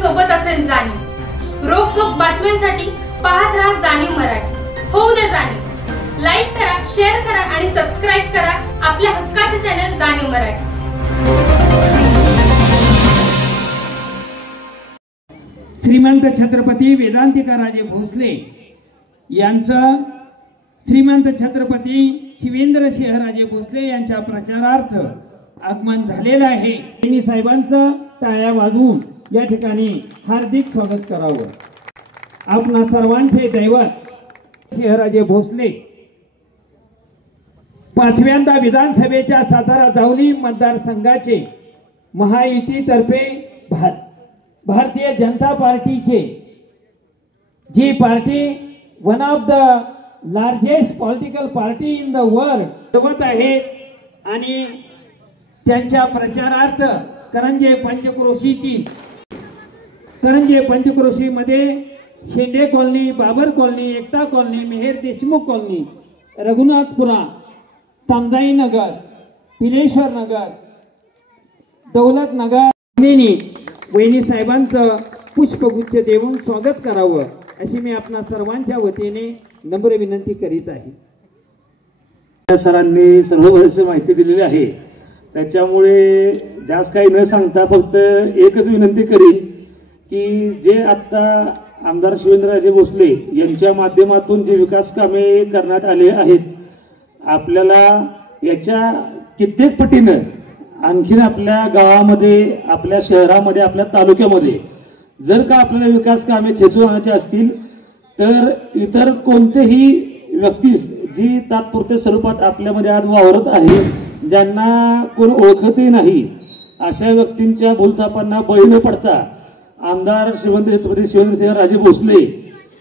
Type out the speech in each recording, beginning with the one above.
सोबत असेल जाणीव। रोखोक बातम्यांसाठी पाहत राहा जाणीव मराठी। होऊ दे जाणीव। लाईक करा, शेअर करा आणि सबस्क्राइब करा आपल्या हक्काचे चॅनल जाणीव मराठी। श्रीमंत छत्रपती वेदांतिकाराजे भोसले यांचं श्रीमंत छत्रपती शिवेंद्रसिंहराजे भोसले यांच्या प्रचारार्थ आगमन झालेलं आहे। त्यांनी साहेबांचं टाळ्या वाजवून या ठिकाणी हार्दिक स्वागत करावं। आपणा सर्वांचे दैवत सिंहराजे भोसले पाचव्यांदा विधानसभेच्या सातारा जावली मतदारसंघाचे महायुतीतर्फे भारतीय जनता पार्टीचे जी party one of the largest political party in the world सोबत आहेत आणि त्यांच्या प्रचारार्थ करंजे पंचक्रोशी मध्ये Shende colony, Babar colony, Ekta colony, Mehar Deshmukh colony, Raghunathpura, Tamjai Nagar, Pileshwar Nagar, Daulat Nagar वहिनी साहेबांचं पुष्पगुच्छ देऊन स्वागत करावं अशी मी आपणा सर्वांच्या वतीने नम्र विनंती करीत आहे। सरांनी सर्व माहिती दिलेली आहे, त्याच्यामुळे जास्त काही न सांगता फक्त एकच विनंती करीन की जे आता आमदार शिवेंद्रराजे भोसले यांच्या माध्यमातून जे विकास कामे करण्यात आले आहेत, आपल्याला याच्या कित्येक पटीनं आणखीन आपल्या गावामध्ये, आपल्या शहरामध्ये, आपल्या तालुक्यामध्ये जर का आपल्याला विकास कामे खेचून आणायची असतील तर इतर कोणतेही व्यक्तीस जी तात्पुरत्या स्वरूपात आपल्यामध्ये आज वावरत आहे, ज्यांना कोण ओळखतही नाही, अशा व्यक्तींच्या भूलथापांना बळी न पडता आमदार श्रीमंत छत्रपती शिवेंद्रसिंहराजे भोसले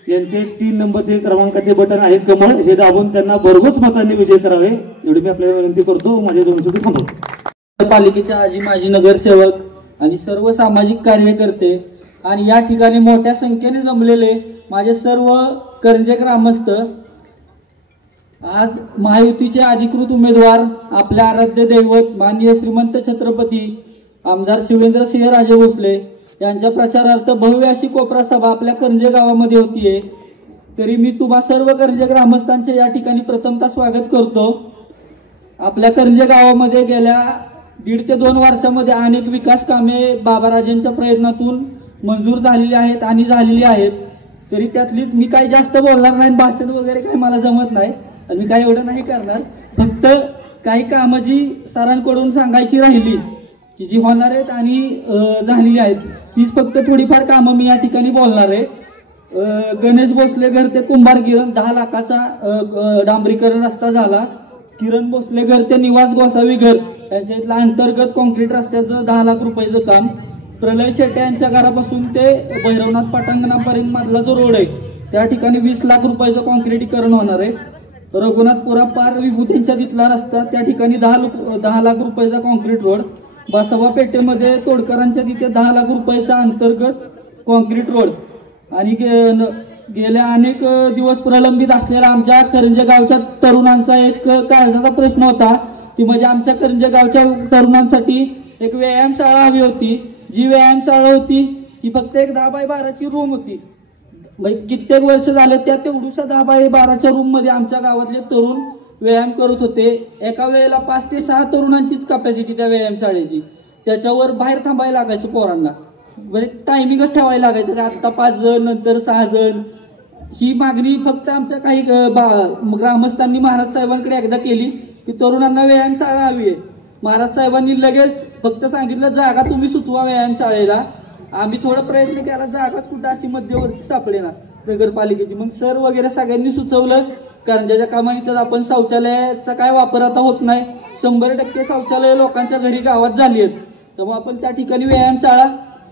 यांचे 3 नंबरचे क्रमांकाचे बटन आहे कमळ, हे दाबून त्यांना भरघोस मतांनी विजय करावे एवढी मी आपल्याला विनंती करतो। माझे 2 शब्द थांबवतो। पालिकेच्या आजी माजी नगरसेवक आणि सर्व सामाजिक कार्यकर्ते आणि या ठिकाणी मोठ्या संख्येने जमलेले माझे सर्व करंजे ग्रामस्थ, आज महायुतीचे अधिकृत उमेदवार आपल्या आराध्य दैवत माननीय श्रीमंत छत्रपती आमदार शिवेंद्रसिंहराजे भोसले यांच्या प्रचारार्थ भव्य अशी कोपरा सभा आपल्या करंजे गावामध्ये होतीये। तरी मी तुम्हा सर्व करंजे ग्रामस्थांचे या ठिकाणी प्रथमतः स्वागत करतो। आपल्या करंजे गावामध्ये गेल्या 1.5 ते 2 वर्षामध्ये अनेक विकास कामे बाबाराजांच्या प्रयत्नातून मंजूर झालेली आहेत आणि झालेली आहेत। तरी त्यातलीच मी काही जास्त बोलणार नाही, भाषण वगैरे काही मला जमत नाही आणि मी काही एवढं नाही करणार। फक्त काही कामं जी सरांकडून सांगायची राहिली की जी होणार आहेत आणि झालेली आहेत, तीच फक्त थोडीफार कामं मी या ठिकाणी बोलणार आहे। गणेश भोसले घर ते कुंभार किरण 10 लाखाचा डांबरीकरण रस्ता झाला। किरण भोसले घर ते निवास गोसावी घर यांच्या इथला अंतर्गत कॉन्क्रीट रस्त्याचं 10 लाख रुपयाचं काम। प्रलय शेट्टे यांच्या घरापासून ते भैरवनाथ पटांगणापर्यंत मधला जो रोड आहे त्या ठिकाणी 20 लाख रुपयाचं कॉन्क्रीटीकरण होणार आहे। रघुनाथपुरा पार विभूतींच्या तिथला रस्ता त्या ठिकाणी 10 लाख रुपयाचा कॉन्क्रीट रोड। बसवा पेठेमध्ये तोडकरांच्या तिथे 10 लाख रुपयाचा अंतर्गत कॉन्क्रीट रोड आणि गेल्या अनेक दिवस प्रलंबित असलेला आमच्या करंजे गावच्या तरुणांचा एक काळजाचा प्रश्न होता, ती म्हणजे आमच्या करंजे गावच्या तरुणांसाठी एक व्यायामशाळा हवी होती। जी व्यायामशाळा होती ती फक्त एक 10 बाय 12ची रूम होती। कित्येक वर्ष झाले त्या तेवढ्याशा 10 बाय 12च्या रूम मध्ये आमच्या गावातले तरुण व्यायाम करत होते। एका वेळेला 5 ते 6 तरुणांचीच कॅपॅसिटी त्या व्यायामशाळेची, त्याच्यावर बाहेर थांबायला लागायचं पोरांना, टायमिंगच ठेवायला लागायचं, आता 5 जण नंतर 6 जण। ही मागणी फक्त आमच्या काही ग्रामस्थांनी महाराज साहेबांकडे एकदा केली की तरुणांना व्यायामशाळा हवी आहे। महाराज साहेबांनी लगेच फक्त सांगितलं जागा तुम्ही सुचवा व्यायामशाळेला। आम्ही थोडा प्रयत्न केला, जागाच कुठं अशी मध्यवर्ती सापडेना नगरपालिकेची। मग सर वगैरे सगळ्यांनी सुचवलं कारण ज्याच्या कामाने तर आपण शौचालयाचा काय वापर आता होत नाही, 100% शौचालय लोकांच्या घरी गावात झाली आहेत, त्यामुळे आपण त्या ठिकाणी व्यायामशाळा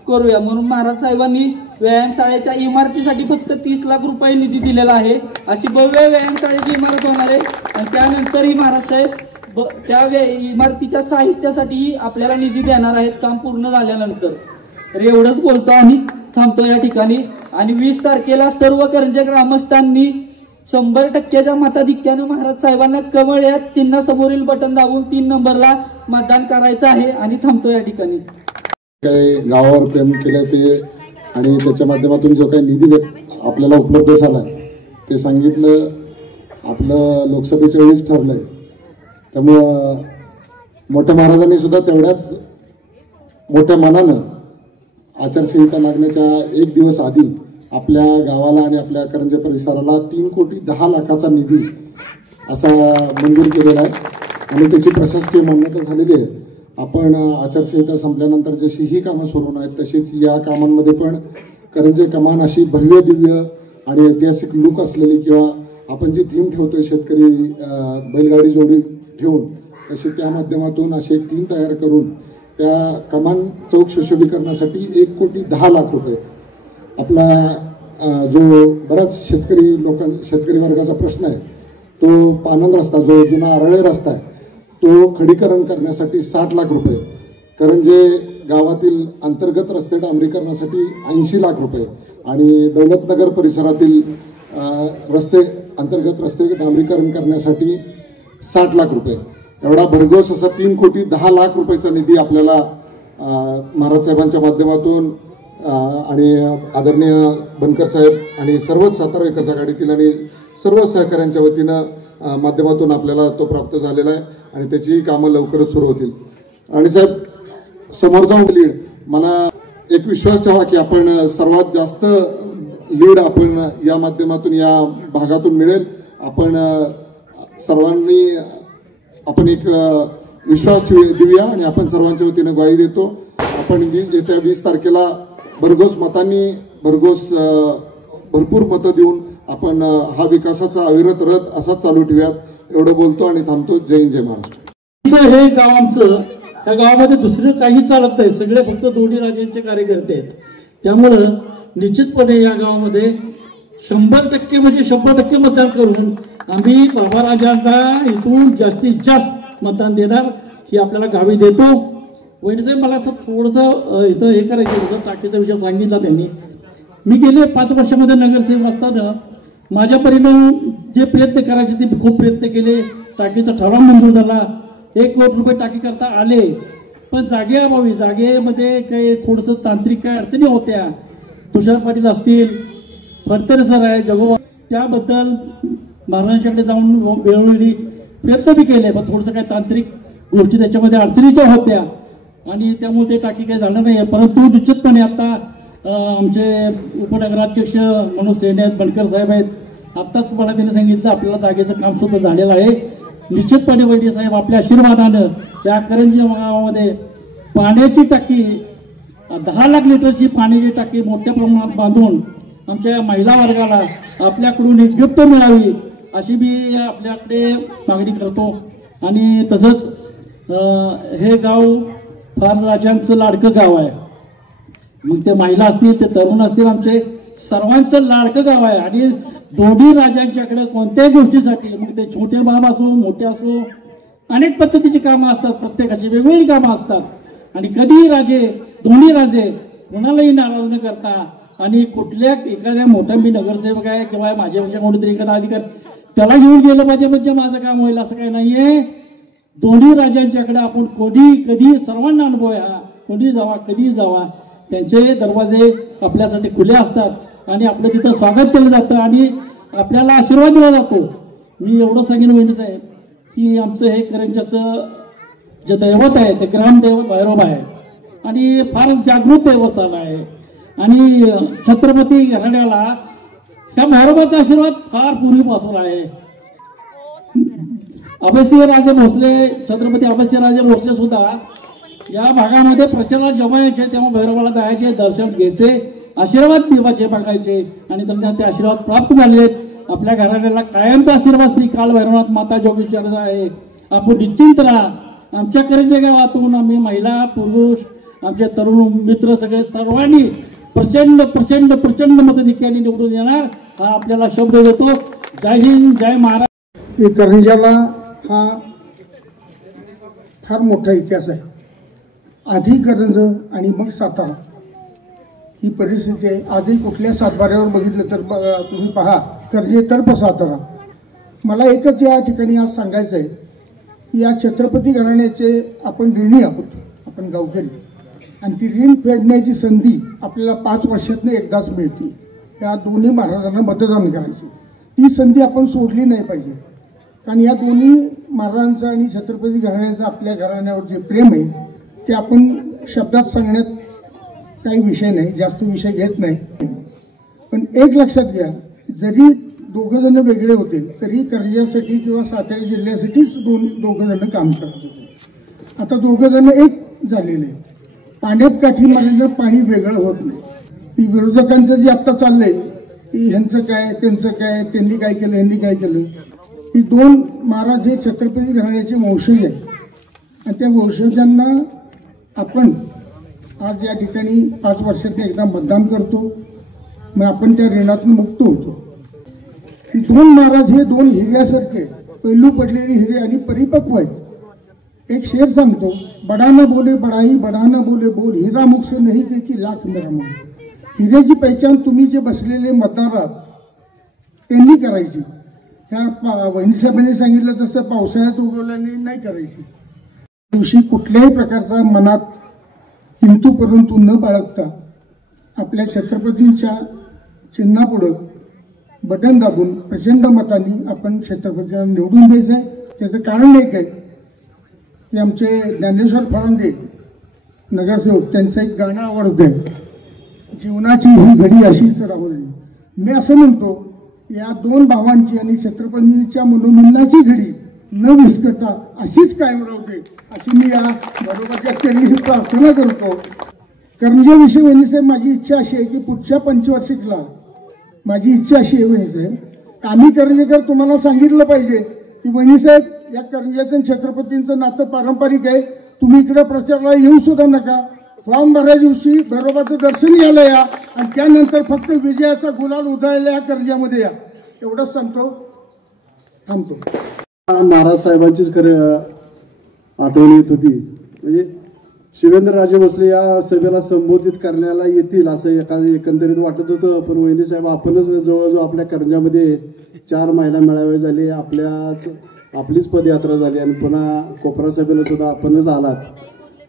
करूया म्हणून महाराज साहेबांनी व्यायामशाळेच्या इमारतीसाठी फक्त 30 लाख रुपये निधी दिलेला आहे। अशी भव्य व्यायामशाळेची इमारत होणार आहे आणि त्यानंतरही महाराज साहेब त्या इमारतीच्या साहित्यासाठी आपल्याला निधी देणार आहेत काम पूर्ण झाल्यानंतर। तर एवढंच बोलतो आणि थांबतो या ठिकाणी। आणि 20 तारखेला सर्व करंजे ग्रामस्थांनी 100%च्या मताधिक्याने महाराज साहेबांना कमळ या चिन्हासमोरील बटन दाबून 3 नंबरला मतदान करायचं आहे आणि थांबतो या ठिकाणी। काही गावावर प्रेम केलं ते आणि त्याच्या माध्यमातून जो काही निधी आपल्याला उपलब्ध झाला ते सांगितलं. आपलं लोकसभेच्या वेळीच ठरलं आहे, त्यामुळं मोठ्या महाराजांनी सुद्धा तेवढ्याच मोठ्या मनानं आचारसंहिता लागण्याच्या एक दिवस आधी आपल्या गावाला आणि आपल्या करंजे परिसराला 3,10,00,000चा निधी असा मंजूर केलेला आहे आणि त्याची प्रशासकीय मान्यता झालेली आहे. आपण आचारसंहिता संपल्यानंतर जशी ही कामं सुरू होणार आहेत तशीच या कामांमध्ये पण करंजे कमान अशी भव्य दिव्य आणि ऐतिहासिक लुक असलेली किंवा आपण जी थीम ठेवतोय शेतकरी बैलगाडी जोडी ठेवून तशी त्या माध्यमातून अशी एक थीम तयार करून त्या कमान चौक सुशोभीकरणासाठी 1,10,00,000 रुपये आपला जो बराच शेतकरी वर्गाचा प्रश्न आहे तो पानंद रस्ता जो जुना आरळे रस्ता आहे तो खडीकरण करण्यासाठी 60 लाख रुपये, करंजे गावातील अंतर्गत रस्ते डांबरीकरणासाठी 80 लाख रुपये आणि दौलतनगर परिसरातील अंतर्गत रस्ते डांबरीकरण करण्यासाठी 60 लाख रुपये एवढा भरघोस असा 3,10,00,000 रुपयाचा निधी आपल्याला महाराज साहेबांच्या माध्यमातून आणि आदरणीय बनकर साहेब आणि सर्वच सातारा विकास आघाडीतील आणि सर्व सहकाऱ्यांच्या वतीनं माध्यमातून आपल्याला तो प्राप्त झालेला आहे आणि त्याची कामं लवकरच सुरू होतील. आणि साहेब समोर जाऊन लीड मला एक विश्वास ठेवा की आपण सर्वात जास्त लीड आपण या माध्यमातून या भागातून मिळेल. आपण सर्वांनी आपण एक विश्वास देऊया आणि आपण सर्वांच्या वतीने ग्वाही देतो. आपण येत्या 20 तारखेला भरघोस मतांनी भरपूर मतं देऊन आपण हा विकासाचा अविरत रथ असाच चालू ठेवूयात एवढं बोलतो आणि थांबतो. जय हिंद जय महाराष्ट्र. हे गाव आमचं, त्या गावामध्ये दुसरं काही चालत नाही, सगळे फक्त दोन्ही राज्यांचे कार्यकर्ते आहेत. त्यामुळं निश्चितपणे या गावामध्ये 100% म्हणजे 100% मतदान करून आम्ही बाबा राजांना इथून जास्तीत जास्त मतदान देणार ही आपल्याला गावी देतो. वैनसाहेब मला असं थोडंसं इथं हे करायचं होतं, टाकीचा विषय सांगितला त्यांनी. मी गेले 5 वर्षामध्ये नगरसेवक असताना माझ्या परीनं जे प्रयत्न करायचे ते खूप प्रयत्न केले. टाकीचा ठराव मंजूर झाला, 1 कोटी रुपये टाकी करता आले, पण जागेअभावी जागेमध्ये काही थोडंसं तांत्रिक काय अडचणी होत्या. तुषार पाटील असतील, फडतरे सर आहे, जगोबा, त्याबद्दल महाराजांच्याकडे जाऊन वेळोवेळी प्रयत्न बी केले, पण थोडंसं काही तांत्रिक गोष्टी त्याच्यामध्ये अडचणीच्या होत्या आणि त्यामुळे ते टाकी काही झालं नाही. परंतु निश्चितपणे आता आमचे उपनगराध्यक्ष मनोज सेंडे आहेत, बनकर साहेब आहेत, आत्ताच मला त्यांनी सांगितलं आपल्याला जागेचं काम सुद्धा झालेलं आहे. निश्चितपणे वैद्य साहेब आपल्या आशीर्वादानं त्या करंजी गावामध्ये पाण्याची टाकी 10 लाख लिटरची पाण्याची टाकी मोठ्या प्रमाणात बांधून आमच्या महिला वर्गाला आपल्याकडून एक गिफ्ट मिळावी अशी मी आपल्याकडे मागणी करतो. आणि तसंच हे गाव फार राजांचं लाडकं गाव आहे. मग ते महिला असतील, ते तरुण असतील, आमचे सर्वांचं लाडकं गाव आहे आणि दोन्ही राजांच्याकडे कोणत्याही गोष्टीसाठी, मग ते छोटे बाब असो मोठे असो, अनेक पद्धतीची कामं असतात, प्रत्येकाची वेगवेगळी कामं असतात. आणि कधीही दोन्ही राजे कोणालाही नाराज न करता आणि कुठल्या एखाद्या मोठ्या मी नगरसेवक आहे किंवा माझ्यापेक्षा कोणीतरी एखादा अधिकार त्याला घेऊन गेलं पाहिजे म्हणजे माझं काम होईल असं काही नाहीये. दोन्ही राजांच्याकडे आपण कधी सर्वांना अनुभव आहे हा, कधी जावा त्यांचे दरवाजे आपल्यासाठी खुले असतात आणि आपलं तिथं स्वागत केलं जातं आणि आपल्याला आशीर्वाद दिला जातो. मी एवढं सांगेन वैंड साहेब की आमचं हे करंजाचं जे दैवत आहे ते ग्रामदैवत भैरव आहे आणि फार जागृत देवस्थान आहे आणि छत्रपती घराण्याला त्या भैरवाचा आशीर्वाद फार पूर्वीपासून आहे. अभयसिंहराजे भोसले, छत्रपती अभयसिंहराजे भोसले सुद्धा या भागामध्ये प्रचारात जेव्हा यायचे तेव्हा भैरवाला जायचे, दर्शन घ्यायचे, आशीर्वाद देवाचे बघायचे आणि त्यांना ते आशीर्वाद प्राप्त झालेत. आपल्या घराण्याला कायमचा आशीर्वाद श्री काल भैरवनाथ माता जोगेश्वरचा आहे. आपण निश्चिंत राहा. आमच्या करंजे गावातून आम्ही महिला पुरुष आमचे तरुण मित्र सगळे सर्वांनी प्रचंड प्रचंड प्रचंड मताधिक्याने निवडून येणार हा आपल्याला शब्द देतो. जय हिंद, जय महाराज. करंजाला हा फार मोठा इतिहास आहे. आधी करंज आणि मग सातारा ही परिस्थिती आहे. आधी कुठल्या सातबाऱ्यावर बघितलं तर तुम्ही पहा करंजे तर्फ सातारा. मला एकच या ठिकाणी आज सांगायचं आहे की या छत्रपती घराण्याचे आपण ऋणी आहोत, आपण गावकरी. आणि ती ऋण फेडण्याची संधी आपल्याला 5 वर्षातनं एकदाच मिळते. त्या दोन्ही महाराजांना मतदान करायची ती संधी आपण सोडली नाही पाहिजे. कारण या दोन्ही महाराजांचं आणि छत्रपती घराण्याचं आपल्या घराण्यावर जे प्रेम आहे ते आपण शब्दात सांगण्यात काही विषय नाही, जास्त विषय घेत नाही. पण एक लक्षात घ्या, जरी दोघं जण वेगळे होते तरी कर्जसाठी किंवा सातारा जिल्ह्यासाठीच दोघं जण काम करत होते. आता दोघं जण एक झालेले. पाण्यात काठी मारल्यानं पाणी वेगळं होत नाही. ती विरोधकांचं जे आता चाललंय की ह्यांचं काय त्यांचं काय, त्यांनी काय केलं ह्यांनी काय केलं, ही 2 महाराज हे छत्रपती घराण्याचे वंशज आहेत आणि त्या वंशजांना आपण आज या ठिकाणी 5 वर्षात एकदा मतदान करतो. मग आपण त्या ऋणातून मुक्त होतो. ही 2 महाराज हे 2 हिऱ्यासारखे पैलू पडलेले हिरे आणि परिपक्व आहेत. एक शेर सांगतो, बडा न बोले बडाई, बडा न बोले बोल, हिरा मुख नाही दे की लाख मेरा मोल. हिऱ्याची पहिचान तुम्ही जे बसलेले मतदार आहात त्यांनी करायची. ह्या वहिनीसाहेबांनी सांगितलं तसं पावसाळ्यात उगवल्याने नाही करायची. दिवशी कुठल्याही प्रकारचा मनात किंतु परंतु न बाळगता आपल्या छत्रपतींच्या चिन्हापुढं बटन दाबून प्रचंड मतांनी आपण छत्रपतींना निवडून द्यायचं आहे. त्याचं कारण एक आहे की आमचे ज्ञानेश्वर फरांदे नगरसेवक त्यांचं एक गाणं आवडतं आहे, जीवनाची ही घडी अशीच राहू दे. मी असं म्हणतो, या 2 भावांची आणि छत्रपतींच्या मनोमिलनाची घडी न विस्कटता अशीच कायम राहू दे अशी मी या बरोबरच्या चरणी प्रार्थना करतो. कर्मजेविषयी वहिनीसाहेब माझी इच्छा अशी आहे की पुढच्या पंचवार्षिकला माझी इच्छा अशी आहे वहिनीसाहेब, आम्ही करंजेकर तुम्हाला सांगितलं पाहिजे की वहिनीसाहेब या करंजेचं आणि छत्रपतींचं नातं पारंपरिक आहे, तुम्ही इकडे प्रचाराला येऊ सुद्धा नका. फॉर्म भरायच्या दिवशी भैरोबाचं दर्शन घ्यायला या आणि त्यानंतर फक्त विजयाचा गुलाल उधळायला या कर्जामध्ये या. एवढंच सांगतो, थांबतो. महाराज साहेबांचीच आठवण येत होती. म्हणजे शिवेंद्रराजे भोसले या सभेला संबोधित करण्याला येतील असं एकंदरीत वाटत होतं. पण वहिनी साहेब आपणच जवळजवळ आपल्या कर्जामध्ये 4 महिला मेळावे झाले, आपलीच पदयात्रा झाली आणि पुन्हा कोपरा सभेला सुद्धा आपणच आलात.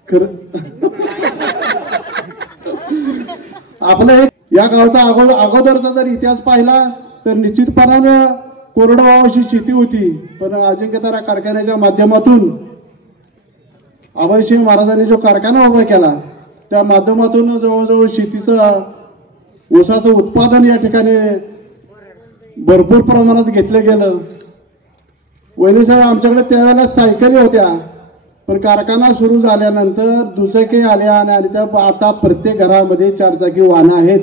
खरं आपलं या गावचा अगोदरचा जर इतिहास पाहिला तर निश्चितपणानं कोरडवाहूची शेती होती. पण अजिंक्यतारा कारखान्याच्या माध्यमातून आबाईसिंह महाराजांनी जो कारखाना उभा केला त्या माध्यमातून जवळजवळ शेतीचं ऊसाचं उत्पादन या ठिकाणी भरपूर प्रमाणात घेतलं गेलं. वहिनी साहेब आमच्याकडे त्यावेळेला सायकली होत्या, पण कारखाना सुरू झाल्यानंतर दुचाकी आल्या आणि त्या आता प्रत्येक घरामध्ये 4 चाकी वाहनं आहेत.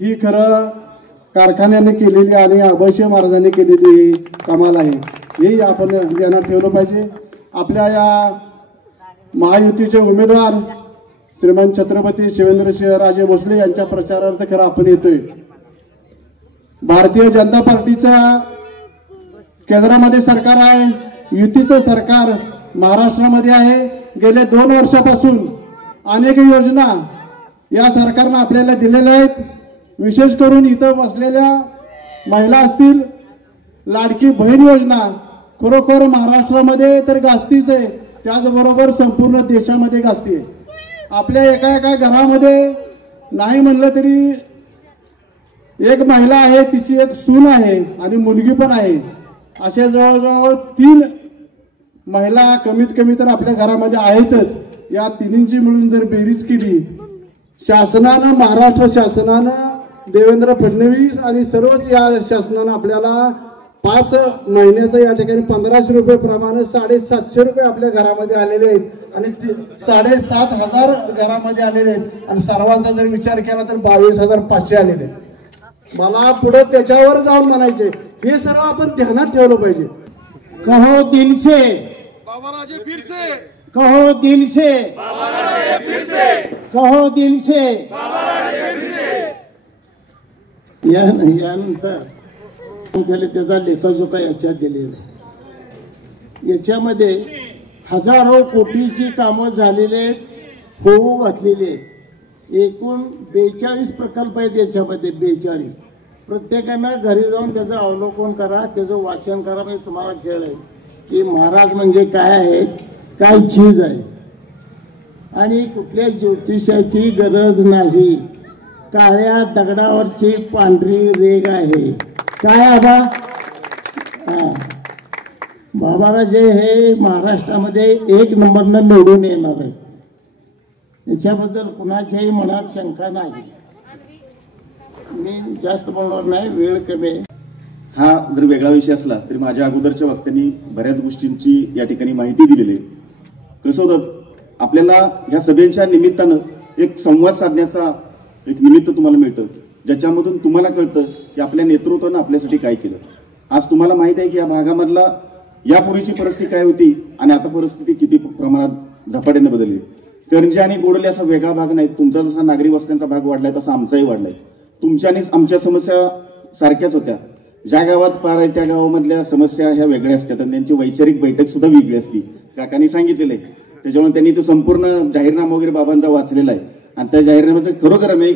ही खरं कारखान्याने केलेली आणि आबाईसिंह महाराजांनी केलेली कमाल आहे. हे आपण ध्यानात ठेवलं पाहिजे. आपल्या या महायुतीचे उमेदवार श्रीमान छत्रपती शिवेंद्रराजे भोसले यांच्या प्रचारार्थ खरं आपण येतोय. भारतीय जनता पार्टीचं केंद्रामध्ये सरकार आहे, युतीचं सरकार महाराष्ट्रामध्ये आहे. गेले 2 वर्षापासून अनेक योजना या सरकारनं आपल्याला दिलेल्या आहेत. विशेष करून इथं बसलेल्या महिला असतील, लाडकी बहीण योजना खरोखर महाराष्ट्रामध्ये तर गाजतीच आहे, त्याचबरोबर संपूर्ण देशामध्ये गाजती आहे. आपल्या एका घरामध्ये नाही म्हणलं तरी एक महिला आहे, तिची एक सून आहे आणि मुलगी पण आहे. अशा जवळजवळ 3 महिला कमीत कमी तर आपल्या घरामध्ये आहेतच. या तिन्हींची मिळून जर बेरीज केली शासनानं, महाराष्ट्र शासनानं, देवेंद्र फडणवीस आणि सर्वच या शासनानं आपल्याला 5 महिन्याचं या ठिकाणी 1500 रुपये प्रमाणे 750 रुपये आपल्या घरामध्ये आलेले आहेत आणि 7,500 घरामध्ये आलेले आहेत आणि सर्वांचा जर विचार केला तर 22,500 आलेले आहेत. मला पुढे त्याच्यावर जाऊन म्हणायचे, हे सर्व आपण ध्यानात ठेवलं पाहिजे. कहो दिल से बाबाराजे फिर से, कहो दिल से बाबाराजे फिर से, कहो दिल से. बाबाराजे फिर से. यानंतर त्याचा लेखाजोखा याच्यात दिलेला आहे. याच्यामध्ये हजारो कोटीची कामं झालेली आहेत, होऊ घातलेली आहेत. एकूण 42 प्रकल्प आहेत याच्यामध्ये. 42 प्रत्येकानं घरी जाऊन त्याचं अवलोकन करा, त्याचं वाचन करा. म्हणजे तुम्हाला कळेल की महाराज म्हणजे काय आहेत, काय चीज आहे. आणि कुठल्या ज्योतिषाची गरज नाही. काळ्या दगडावरची पांढरी रेग आहे. काय आबा? बाबाराजे हे महाराष्ट्रामध्ये 1 नंबरनं निवडून येणार आहे. याच्याबद्दल कुणाच्याही मनात शंका नाही. मी जास्त बोलणार नाही, वेळ कमी आहे. हा जर वेगळा विषय असला तरी माझ्या अगोदरच्या वक्त्यांनी बऱ्याच गोष्टींची या ठिकाणी माहिती दिलेली आहे. कसं होतं, आपल्याला ह्या सभेच्या निमित्तानं एक संवाद साधण्याचा एक निमित्त तुम्हाला मिळतं, ज्याच्यामधून तुम्हाला कळतं की आपल्या नेतृत्वानं आपल्यासाठी काय केलं. आज तुम्हाला माहित आहे की या भागामधला यापूर्वीची परिस्थिती काय होती आणि आता परिस्थिती किती प्रमाणात झपाट्याने बदलली. करंजे आणि गोडले असा वेगळा भाग नाही. तुमचा जसा नागरी वस्त्यांचा भाग वाढलाय तसा आमचाही वाढलाय. तुमच्या आणि आमच्या समस्या सारख्याच होत्या. ज्या गावात पार आहे त्या गावामधल्या समस्या ह्या वेगळ्या असतात आणि त्यांची वैचारिक बैठक सुद्धा वेगळी असती. काकांनी सांगितलेलं आहे. त्याच्यामुळे त्यांनी तो संपूर्ण जाहीरनामा वगैरे बाबांचा वाचलेला आहे आणि त्या जाहीरनाम्याचं खरोखर मी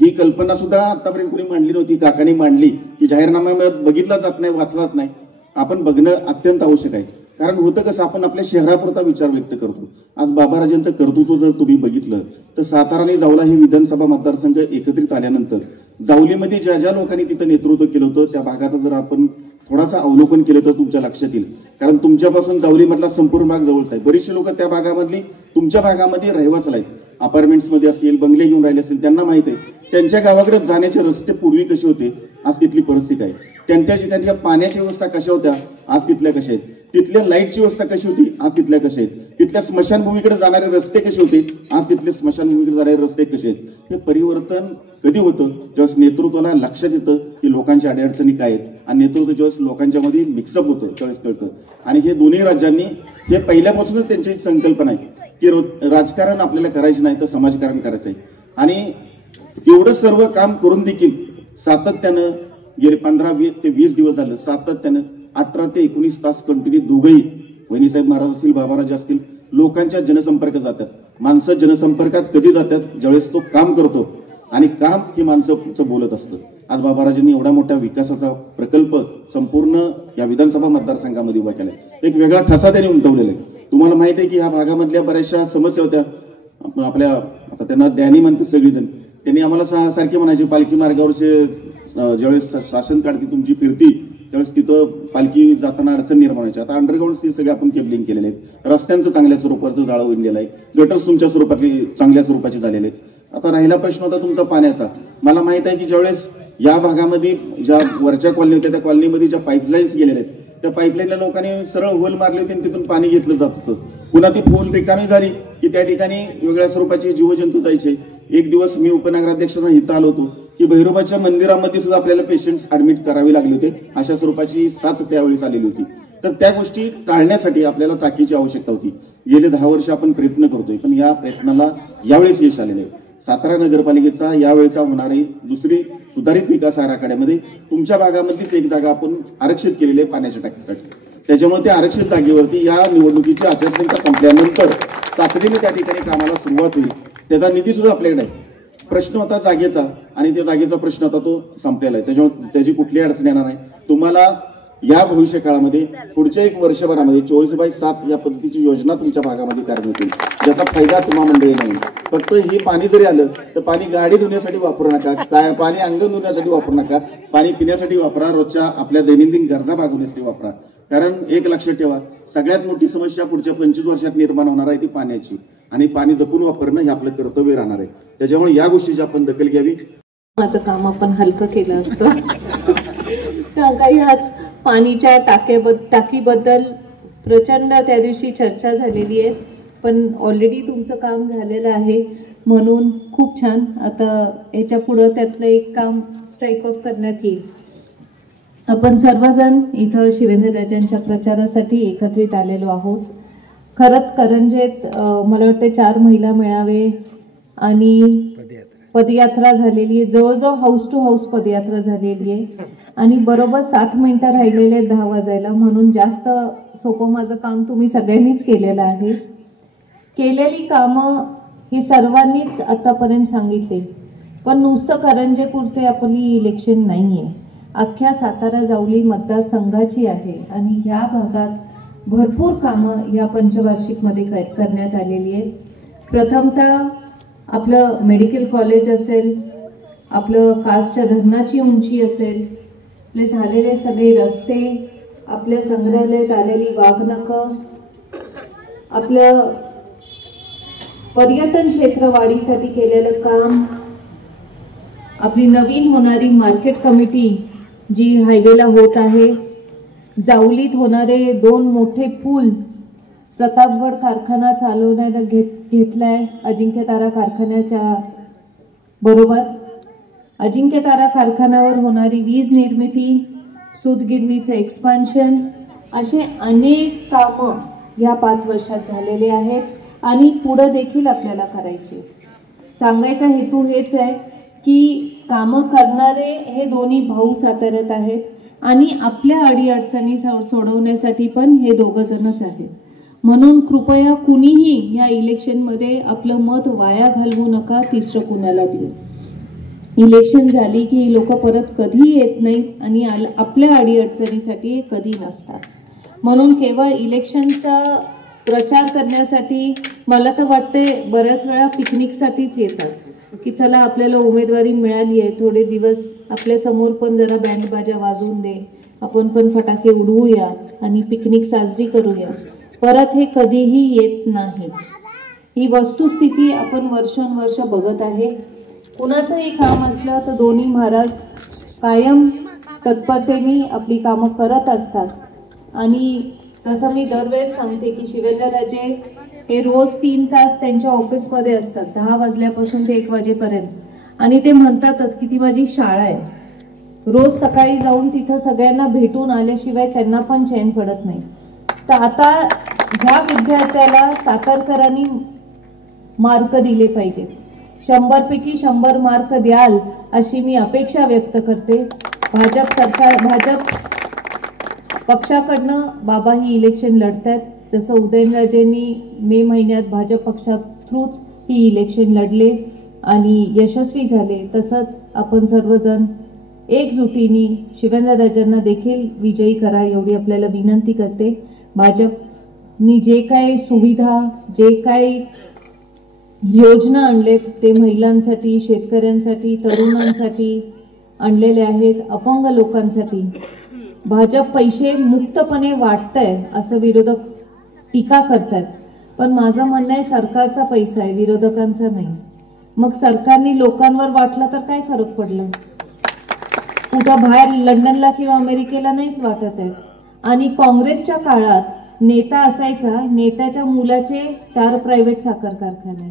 ही कल्पना सुद्धा आतापर्यंत कोणी मांडली नव्हती. काकांनी मांडली की जाहीरनाम्यामध्ये बघितला जात नाही, वाचला जात नाही. आपण बघणं अत्यंत आवश्यक आहे. कारण होतं कसं, आपण आपल्या शहरापुरता विचार व्यक्त करतो. आज बाबाराजांचं कर्तृत्व जर तुम्ही बघितलं तर सातारा आणि जावला हे विधानसभा मतदारसंघ एकत्रित आल्यानंतर जावलीमध्ये ज्या ज्या लोकांनी तिथं नेतृत्व केलं होतं त्या भागाचं जर आपण थोडासा अवलोकन केलं तर तुमच्या लक्षात येईल. कारण तुमच्यापासून जावलीमधला संपूर्ण भाग जवळचा आहे. बरीचशी लोक त्या भागामधली तुमच्या भागामध्ये रहिवासी आहेत. अपार्टमेंट्समध्ये असतील, बंगले घेऊन राहिले असतील, त्यांना माहित आहे त्यांच्या गावाकडे जाण्याचे रस्ते पूर्वी कसे होते, आज तिथली परिस्थिती आहे. त्यांच्या ठिकाणच्या पाण्याची व्यवस्था कशा होत्या, आज तिथल्या कशा आहेत. तिथल्या लाईटची व्यवस्था कशी होती, आज तिथल्या कशा आहेत. तिथल्या स्मशानभूमीकडे जाणारे रस्ते कसे होते, आज तिथले स्मशानभूमीकडे जाणारे रस्ते कसे आहेत. हे परिवर्तन कधी होतं, ज्यावेळेस नेतृत्वाला लक्षात येतं की लोकांच्या अडचणी काय आहेत आणि नेतृत्व ज्यावेळेस लोकांच्या मध्ये मिक्सअप होतं त्यावेळेस कळतं. आणि हे दोन्ही राज्यांनी हे पहिल्यापासूनच त्यांची संकल्पना आहे की राजकारण आपल्याला करायचं नाही तर समाजकारण करायचं आहे. आणि एवढं सर्व काम करून देखील सातत्यानं गेले 15 ते 20 दिवस झालं सातत्यानं 18 ते 19 तास कंटिन्यू दोघंही वहिनीसाहेब महाराज असतील, बाबाराजा असतील, लोकांच्या जनसंपर्क जातात. माणसं जनसंपर्कात कधी जातात, ज्यावेळेस तो काम करतो आणि काम ही माणसं बोलत असतं. आज बाबाराजांनी एवढा मोठा विकासाचा प्रकल्प संपूर्ण या विधानसभा मतदारसंघामध्ये उभा केलाय. एक वेगळा ठसा त्यांनी उमटवलेला आहे. तुम्हाला माहित आहे की ह्या भागामधल्या बऱ्याचशा समस्या होत्या. आपल्या आता त्यांना डॅनी म्हणतात सगळीजण, त्यांनी आम्हाला सारखे म्हणायचे पालखी मार्गावरचे ज्यावेळेस शासन काढते तुमची फिरती त्यावेळेस तिथं पालखी जाताना अडचण निर्माण व्हायची. आता अंडरग्राऊंड सगळे आपण केबलिंग केलेले आहेत. रस्त्यांचं चांगल्या स्वरूपाचं जाळं विणलेलं आहे. गटर्स तुमच्या स्वरूपातली चांगल्या स्वरूपाचे झालेले आहेत. आता राहिला प्रश्न होता तुमचा पाण्याचा. मला माहित आहे की ज्यावेळेस या भागामध्ये ज्या वरच्या कॉलनी होत्या त्या कॉलनीमध्ये ज्या पाईपलाईन्स गेलेल्या आहेत त्या पाईपलाईनला लोकांनी सरळ होल मारले होते आणि तिथून पाणी घेतलं जात होतं. पुन्हा ती होल रिकामी झाली की त्या ठिकाणी वेगळ्या स्वरूपाचे जीवजंतू जायचे. एक दिवस मी उपनगराध्यक्षांना इथं आलो होतो की भैरोबाच्या मंदिरामध्ये सुद्धा आपल्याला पेशंट्स ऍडमिट करावे लागले होते. अशा स्वरूपाची साथ त्यावेळेस आलेली होती. तर त्या गोष्टी टाळण्यासाठी आपल्याला टाकीची आवश्यकता होती. गेले 10 वर्ष आपण प्रयत्न करतोय पण या प्रयत्नाला यावेळेस यश आलेलं आहे. सातारा नगरपालिकेचा यावेळेचा होणारी दुसरी सुधारित विकास आराखड्यामध्ये तुमच्या भागामधलीच एक जागा आपण आरक्षित केलेली आहे पाण्याच्या टाकीसाठी. त्याच्यामुळे त्या आरक्षित जागेवरती या निवडणुकीची आचारसंहिता संपल्यानंतर तातडीने त्या ठिकाणी कामाला सुरुवात होईल. त्याचा निधी सुद्धा आपल्याकडे आहे. प्रश्न होता जागेचा आणि त्या जागेचा प्रश्न होता तो संपलेला आहे. त्याच्यामुळे त्याची कुठलीही अडचण येणार नाही. तुम्हाला या भविष्य काळामध्ये पुढच्या 1 वर्षभरामध्ये 24/7 या पद्धतीची योजना तुमच्या भागामध्ये कार्यान्वित होईल, ज्याचा फायदा तुम्हा मंडळींना होईल. फक्त ही पाणी जरी आलं तर पाणी गाडी धुण्यासाठी वापरू नका, काय पाणी अंगण धुण्यासाठी वापरू नका, पाणी पिण्यासाठी वापरा, रोजच्या आपल्या दैनंदिन गरजा भागवण्यासाठी वापरा. कारण एक लक्षात ठेवा, सगळ्यात मोठी समस्या पुढच्या 25 वर्षात निर्माण होणार आहे ती पाण्याची. आणि पाणी जपून वापरणं हे आपलं कर्तव्य राहणार आहे. त्याच्यामुळे या गोष्टीची आपण दखल घ्यावी. माझं काम आपण हलकं केलं असतं. काही आज पाणीच्या टाकीबद्दल प्रचंड त्या दिवशी चर्चा झालेली आहे, पण ऑलरेडी तुमचं काम झालेलं आहे म्हणून खूप छान. आता याच्या पुढं त्यातलं एक काम स्ट्राईक ऑफ करण्यात येईल. आपण सर्वजण इथं शिवेंद्रराजांच्या प्रचारासाठी एकत्रित आलेलो आहोत. खरंच करंजेत मला वाटते 4 महिला मेळावे आणि पदयात्रा झालेली आहे. जवळजवळ हाऊस टू हाऊस पदयात्रा झालेली आहे आणि बरोबर 7 मिनिटं राहिलेले 10 वाजायला, म्हणून जास्त सोपं माझं काम तुम्ही सगळ्यांनीच केलेलं आहे. केलेली कामं ही सर्वांनीच आतापर्यंत सांगितले, पण नुसतं करंजेपुरते आपली इलेक्शन नाही आहे, अख्ख्या सातारा जावली मतदारसंघाची आहे आणि ह्या भागात भरपूर कामं या पंचवार्षिकमध्ये करण्यात आलेली आहेत. प्रथमतः आपलं मेडिकल कॉलेज असेल, आपलं कासच्या धरणाची उंची असेल, आपले झालेले सगळे रस्ते, आपल्या संग्रहालयात आलेली वाघनखं, आपलं पर्यटन क्षेत्र वाढीसाठी केलेलं काम, आपली नवीन होणारी मार्केट कमिटी जी हायवेला होत आहे, जावलीत होणारे 2 मोठे पूल प्रतापगड कारखाना चालवण्याला घेतलाय अजिंक्यतारा कारखान्याच्या बरोबर. अजिंक्यतारा कारखान्यावर होणारी वीज निर्मिती, सूतगिरणीचे एक्सपान्शन, असे अनेक कामं या 5 वर्षात झालेले आहेत आणि पुढे देखील आपल्याला करायचे. सांगायचा हेतू हेच आहे की कामं करणारे हे दोन्ही भाऊ साताऱ्यात आहेत आणि आपल्या अडीअडचणी सोडवण्यासाठी पण हे दोघं जणच आहेत. म्हणून कृपया कुणीही या इलेक्शनमध्ये आपलं मत वाया घालवू नका, तिसरं कुणाला देऊ. इलेक्शन झाली की लोक परत कधी येत नाहीत आणि आपल्या अडीअडचणीसाठी कधी नसतात. म्हणून केवळ इलेक्शनचा प्रचार करण्यासाठी मला तर वाटते बऱ्याच वेळा पिकनिकसाठीच येतात की चला आपल्याला उमेदवारी मिळाली आहे, थोडे दिवस आपल्या समोर पण जरा बँड बाजा वाजवून दे, आपण पण फटाके उडवूया आणि पिकनिक साजरी करूया. परत हे कधीही येत नाही. ही वस्तुस्थिती आपण वर्षानुवर्ष बघत आहे. कुणाचंही काम असलं तर दोन्ही महाराज कायम तत्परतेने आपली कामं करत असतात. आणि जसं मी दरवेळेस सांगते की शिवेंद्रराजे हे रोज 3 तास त्यांच्या ऑफिसमध्ये असतात, 10 वाजल्यापासून ते 1 वाजेपर्यंत. आणि ते म्हणतातच की ती माझी शाळा आहे. रोज सकाळी जाऊन तिथं सगळ्यांना भेटून आल्याशिवाय त्यांना पण चैन पडत नाही. तर आता ह्या विद्यार्थ्याला सातारकरांनी मार्क दिले पाहिजे. 100 पैकी 100 मार्क द्याल अशी मी अपेक्षा व्यक्त करते. भाजप पक्षाकडनं बाबा ही इलेक्शन लढतात. जसं उदयनराजेंनी मे महिन्यात भाजप पक्षा थ्रूच ही इलेक्शन लढले आणि यशस्वी झाले, तसंच आपण सर्वजण एकजुटीने शिवेंद्रराजांना देखील विजयी करा एवढी आपल्याला विनंती करते. भाजपनी जे काही सुविधा, जे काही योजना आणलेत ते महिलांसाठी, शेतकऱ्यांसाठी, तरुणांसाठी आणलेले आहेत, अपंग लोकांसाठी. भाजप पैसे मुक्तपणे वाटतंय असं विरोधक टीका करतात, पण माझं म्हणणं आहे सरकारचा पैसा आहे, विरोधकांचा नाही. मग सरकारने लोकांवर वाटला तर काय फरक पडला? कुठं बाहेर लंडनला किंवा अमेरिकेला नाहीच वाटत आहे. आणि काँग्रेसच्या काळात नेता असायचा, नेत्याच्या मुलाचे 4 प्रायव्हेट साखर कारखाने,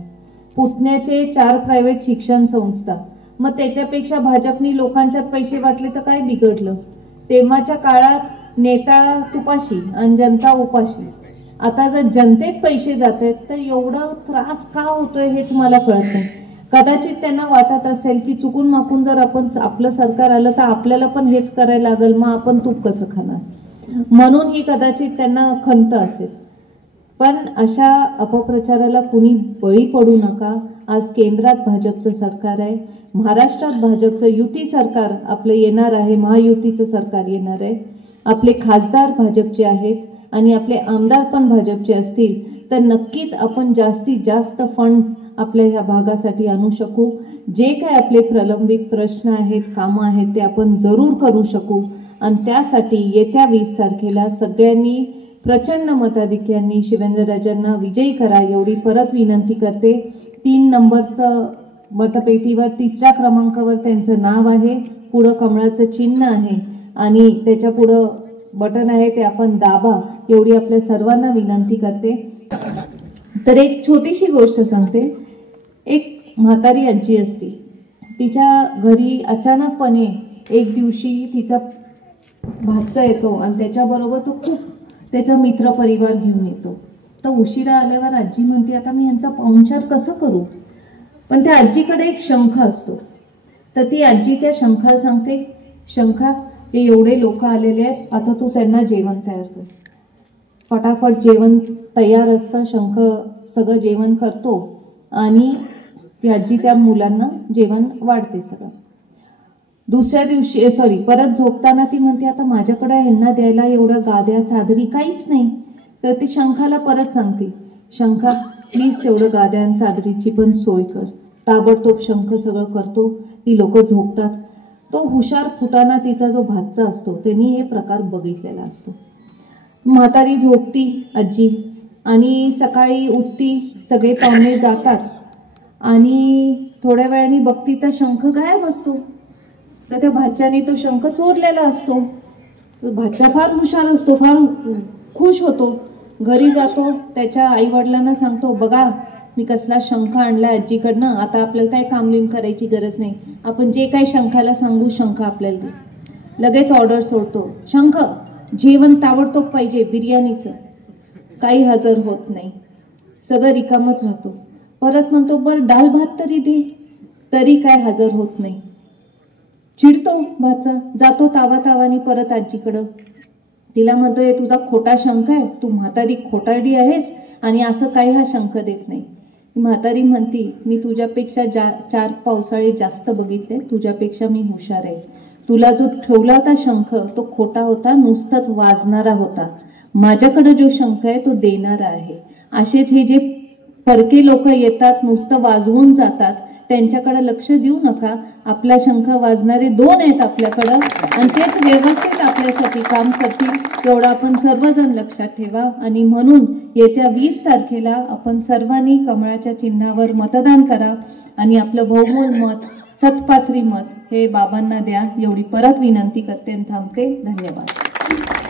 पुतण्याचे 4 प्रायव्हेट शिक्षण संस्था. मग त्याच्यापेक्षा भाजपनी लोकांच्यात पैसे वाटले तर काय बिघडलं? तेव्हाच्या काळात नेता तुपाशी आणि जनता उपाशी. आता जर जनतेत पैसे जात आहेत तर एवढा त्रास का होतोय हेच मला कळत नाही. कदाचित त्यांना वाटत असेल की चुकून माकून जर आपण आपलं सरकार आलं तर आपल्याला पण हेच करायला लागेल, मग आपण तूप कसं खाणार, म्हणून ही कदाचित त्यांना खंत असेल. पण अशा अपप्रचाराला कुणी बळी पडू नका. आज केंद्रात भाजपचं सरकार आहे, महाराष्ट्रात भाजपचं युती सरकार आपलं येणार आहे, महायुतीचं सरकार येणार आहे. आपले खासदार भाजपचे आहेत आणि आपले आमदार पण भाजपचे असतील तर नक्कीच आपण जास्तीत जास्त फंड्स आपल्या ह्या भागासाठी आणू शकू. जे काय आपले प्रलंबित प्रश्न आहेत, कामं आहेत ते आपण जरूर करू शकू. आणि त्यासाठी येत्या 20 तारखेला सगळ्यांनी प्रचंड मताधिक्यांनी शिवेंद्रराजांना विजयी करा एवढी परत विनंती करते. 3 नंबरचं मतपेटीवर 3ऱ्या क्रमांकावर त्यांचं नाव आहे, पुढं कमळाचं चिन्ह आहे आणि त्याच्या पुढं बटन आहे, ते आपण दाबा एवढी आपल्या सर्वांना विनंती करते. तर एक छोटीशी गोष्ट सांगते. एक म्हातारी आजी असते, तिच्या घरी अचानकपणे एक दिवशी तिचा भाचा येतो आणि त्याच्याबरोबर तो खूप त्याचा मित्र परिवार घेऊन येतो. तर उशिरा आल्यावर आजी म्हणते आता मी यांचा पाहुणचार कसं करू. पण त्या आजीकडे एक शंख असतो. तर ती आजी त्या शंखाला सांगते, शंखा हे एवढे लोक आलेले आहेत, आता तू त्यांना जेवण तयार कर. फटाफट जेवण तयार असतं, शंख सगळं जेवण करतो आणि ती आजी त्या मुलांना जेवण वाढते सगळं. दुसऱ्या दिवशी परत झोपताना ती म्हणते आता माझ्याकडे ह्यांना द्यायला एवढं गाद्या चादरी काहीच नाही. तर ती शंखाला परत सांगते, शंखा प्लीज तेवढं गाद्या आणि चादरीची पण सोय कर. ताबडतोब शंख सगळं करतो, ती लोक झोपतात. तो हुशार फुटाना तिचा जो भाचा असतो त्यांनी हे प्रकार बघितलेला असतो. म्हातारी झोपती आजी आणि सकाळी उठती, सगळे पाहुणे जातात आणि थोड्या वेळाने बघती तर शंख गायब असतो. तर त्या भाच्याने तो शंख चोरलेला असतो. भाच्या फार हुशार असतो, फार खुश होतो. घरी जातो, त्याच्या आई वडिलांना सांगतो, बघा मी कसला शंख आणलाय आजीकडनं, आता आपल्याला काय कामबिम करायची गरज नाही, आपण जे काही शंखाला सांगू शंख आपल्याला दे. लगेच ऑर्डर सोडतो, शंख जेवण ताबडतोब पाहिजे बिर्याणीचं. काही हजर होत नाही, सगळं रिकामच राहतो. परत म्हणतो बरं डाल भात तरी दे, तरी काय हजर होत नाही. चिडतो भाचा, जातो तावातावानी परत आजीकडं. तिला म्हणतोय तुझा खोटा शंख आहे, तू म्हातारी खोटारडी आहेस आणि असं काही हा शंख देत नाही. म्हातारी म्हणती मी तुझ्यापेक्षा 4 पावसाळे जास्त बघितले, तुझ्यापेक्षा मी हुशार आहे. तुला जो ठेवला होता शंख तो खोटा होता, नुसताच वाजणारा होता. माझ्याकडे जो शंख आहे तो देणारा आहे. असेच हे जे परके लोक येतात नुसतं वाजवून जातात, त्यांच्याकडे लक्ष देऊ नका. आपला शंख वाजणारे 2 आहेत आपल्याकडं आणि तेच व्यवस्थित आपल्यासाठी काम करतील, एवढं आपण सर्वजण लक्षात ठेवा. आणि म्हणून येत्या 20 तारखेला आपण सर्वांनी कमळाच्या चिन्हावर मतदान करा आणि आपलं बहुमोल मत, सत्पात्री मत हे बाबांना द्या, एवढी परत विनंती करते आणि थांबते. धन्यवाद.